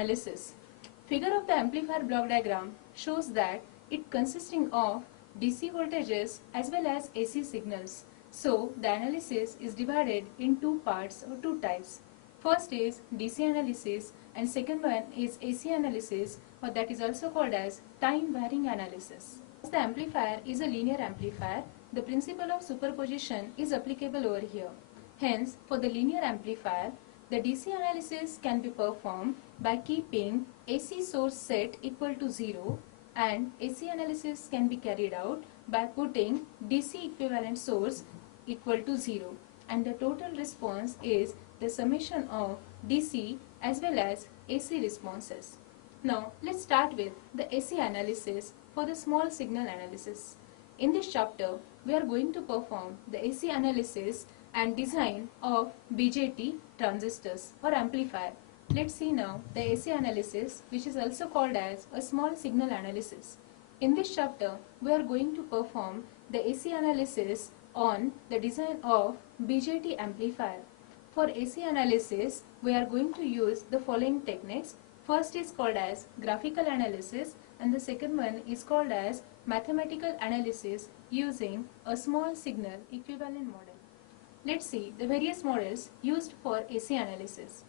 analysis. Figure of the amplifier block diagram shows that it consisting of DC voltages as well as AC signals. So the analysis is divided in two parts or two types. First is DC analysis and second one is AC analysis, or that is also called as time varying analysis. As the amplifier is a linear amplifier, the principle of superposition is applicable over here. Hence, for the linear amplifier, the DC analysis can be performed by keeping AC source set equal to 0, and AC analysis can be carried out by putting DC equivalent source equal to 0, and the total response is the summation of DC as well as AC responses. Now let's start with the AC analysis for the small signal analysis. In this chapter, we are going to perform the AC analysis and design of BJT transistors or amplifier. Let's see now the AC analysis, which is also called as a small signal analysis. In this chapter, we are going to perform the AC analysis on the design of BJT amplifier. For AC analysis, we are going to use the following techniques. First is called as graphical analysis and the second one is called as mathematical analysis using a small signal equivalent model. Let's see the various models used for AC analysis.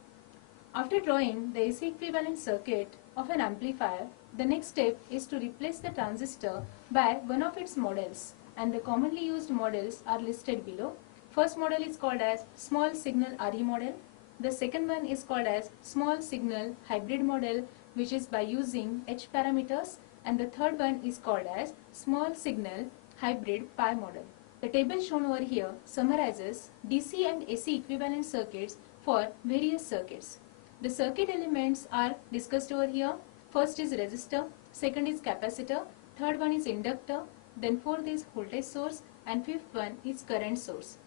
After drawing the AC equivalent circuit of an amplifier, the next step is to replace the transistor by one of its models, and the commonly used models are listed below. First model is called as small signal RE model. The second one is called as small signal hybrid model, which is by using H parameters, and the third one is called as small signal hybrid pi model. The table shown over here summarizes DC and AC equivalent circuits for various circuits. The circuit elements are discussed over here. First is resistor, second is capacitor, third one is inductor, then fourth is voltage source, and fifth one is current source.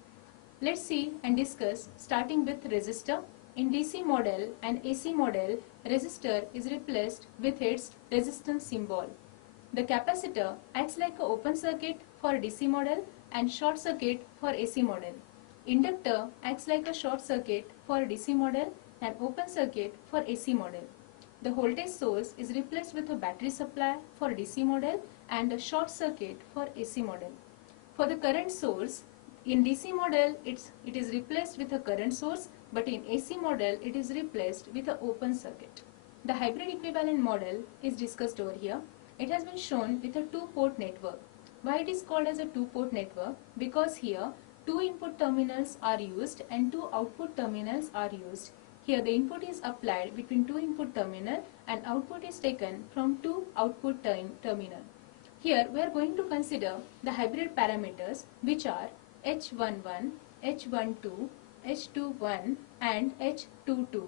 Let's see and discuss starting with resistor. In DC model and AC model, resistor is replaced with its resistance symbol. The capacitor acts like an open circuit for DC model and short circuit for AC model. Inductor acts like a short circuit for DC model and open circuit for AC model. The voltage source is replaced with a battery supply for DC model and a short circuit for AC model. For the current source, in DC model it is replaced with a current source, but in AC model it is replaced with an open circuit. The hybrid equivalent model is discussed over here. It has been shown with a two-port network. Why it is called as a two-port network? Because here two input terminals are used and two output terminals are used. Here the input is applied between two input terminal and output is taken from two output terminal. Here we are going to consider the hybrid parameters, which are H11, H12, H21 and H22.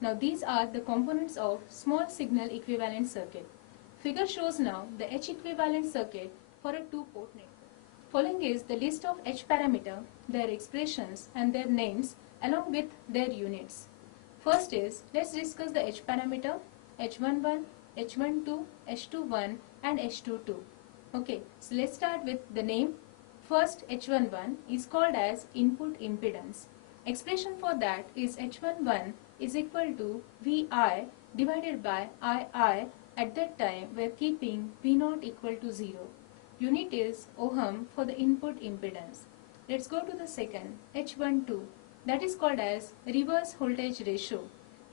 Now these are the components of small signal equivalent circuit. Figure shows now the H equivalent circuit for a two-port network. Following is the list of H parameter, their expressions and their names along with their units. First is, let's discuss the H parameter, H11, H12, H21 and H22. Okay, so let's start with the name. First, H11 is called as input impedance. Expression for that is H11 is equal to Vi divided by II at that time we are keeping V0 equal to 0. Unit is ohm for the input impedance. Let's go to the second, H12, that is called as reverse voltage ratio.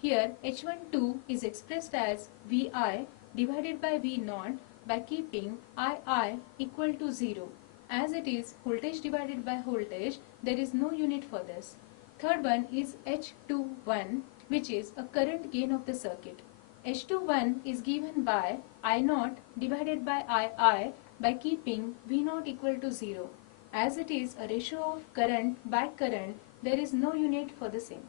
Here H12 is expressed as Vi divided by V0 by keeping II equal to 0. As it is voltage divided by voltage, there is no unit for this. Third one is H21, which is a current gain of the circuit. H21 is given by I0 divided by II by keeping V0 equal to 0. As it is a ratio of current by current, there is no unit for the same.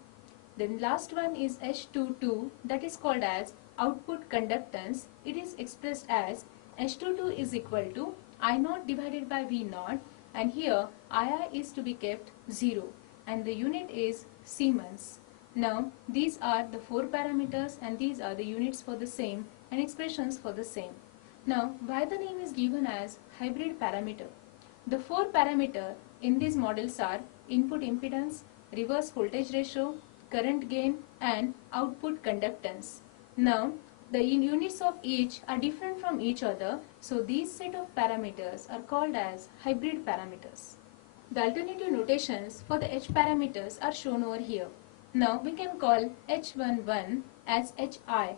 Then last one is H22, that is called as output conductance. It is expressed as H22 is equal to I0 divided by V0, and here II is to be kept 0 and the unit is Siemens. Now these are the four parameters and these are the units for the same and expressions for the same. Now why the name is given as hybrid parameter? The four parameters in these models are input impedance, reverse voltage ratio, current gain and output conductance. Now, the units of each are different from each other, so these set of parameters are called as hybrid parameters. The alternative notations for the h parameters are shown over here. Now we can call h11 as hi,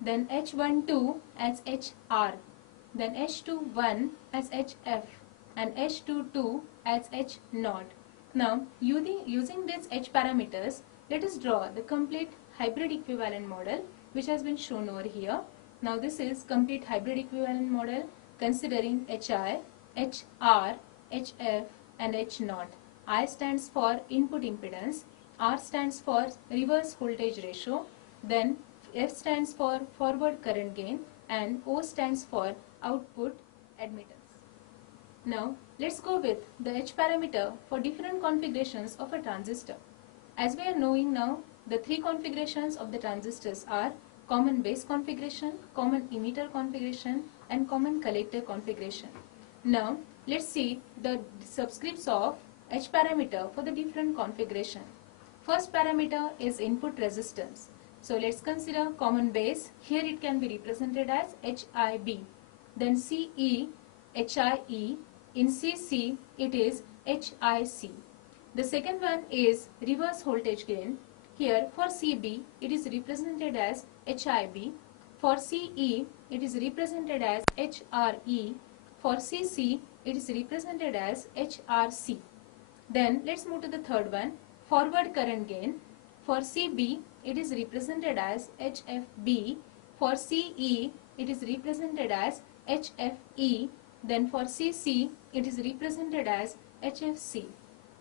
then h12 as hr, then h21 as hf, and h22 as h0. Now using these h parameters, let us draw the complete hybrid equivalent model which has been shown over here. Now this is complete hybrid equivalent model considering hi, hr, hf and h0. I stands for input impedance, R stands for reverse voltage ratio, then F stands for forward current gain, and O stands for output admittance. Now let's go with the H parameter for different configurations of a transistor. As we are knowing now, the three configurations of the transistors are common base configuration, common emitter configuration and common collector configuration. Now let's see the subscripts of H parameter for the different configuration. First parameter is input resistance. So let's consider common base. Here it can be represented as HIB. Then CE, HIE. In CC it is HIC. The second one is reverse voltage gain. Here for CB it is represented as HIB. For CE it is represented as HRE. For CC it is represented as HRC. Then let's move to the third one, forward current gain. For CB it is represented as HFB. For CE it is represented as HFE. Then for CC it is represented as HFC.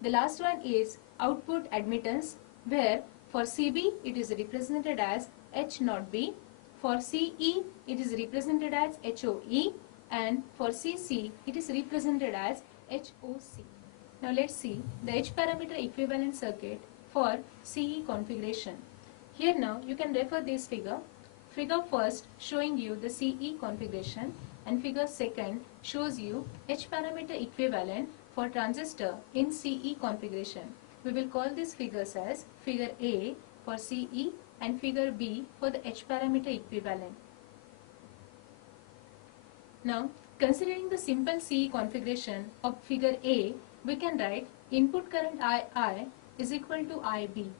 The last one is output admittance, where for CB it is represented as H0B. For CE it is represented as HOE, and for CC it is represented as HOC. Now let's see the H parameter equivalent circuit for CE configuration. Here now you can refer this figure. Figure first showing you the CE configuration, and figure second shows you H parameter equivalent for transistor in CE configuration. We will call these figures as figure A for CE and figure B for the H parameter equivalent. Now considering the simple CE configuration of figure A, we can write input current II is equal to IB.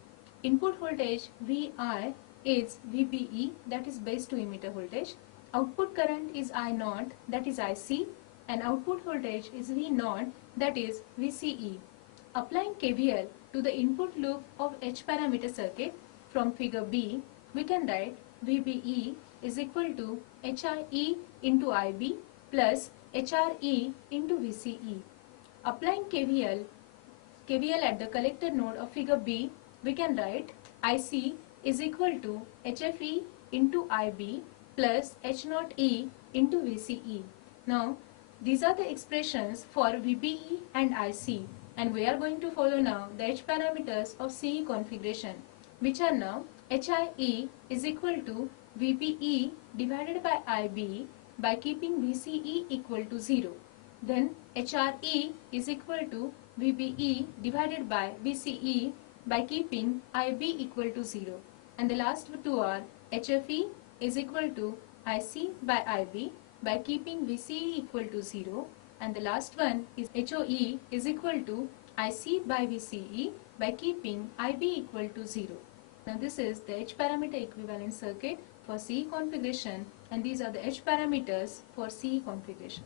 Input voltage VI is VBE, that is base to emitter voltage. Output current is I0, that is IC, and output voltage is V0, that is VCE. Applying KVL to the input loop of H parameter circuit from figure B, we can write VBE is equal to HIE into IB plus HRE into VCE. Applying KVL at the collector node of figure B, we can write IC is equal to HFE into IB plus H0E into VCE. Now these are the expressions for VBE and IC, and we are going to follow now the H parameters of CE configuration, which are now HIE is equal to VBE divided by IB by keeping VCE equal to 0. Then HRE is equal to VBE divided by VCE by keeping IB equal to 0. And the last two are HFE is equal to IC by IB by keeping VCE equal to 0. And the last one is HOE is equal to IC by VCE by keeping IB equal to 0. Now this is the H parameter equivalent circuit for CE configuration, and these are the H parameters for CE configuration.